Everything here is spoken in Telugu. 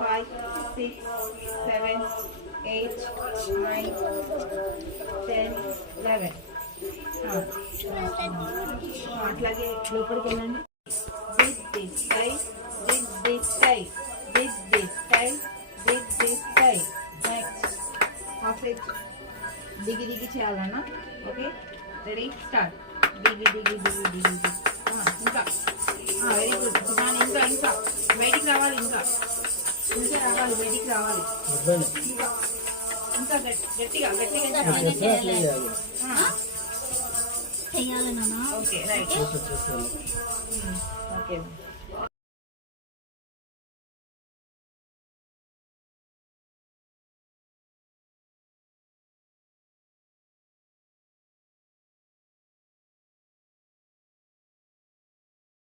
5, 6, 7, 8, 9, 10, 11. అట్లాగే లోపలికి వెళ్ళండి. With this side, with this side, with this side, with this side. Next, half it. దిగి దిగి చేయాలన్నా. Okay, ready, start. దిగి దిగి దిగి దిగి దిగి. ఇంకా వెరీ గుడ్. ఇంకా ఇంకా బయటికి రావాలి, ఇంకా ఇంకా రావాలి, బయటికి రావాలి. ఇంకా గట్టిగా గట్టిగా చేయాలి. Okay right. ఓకే.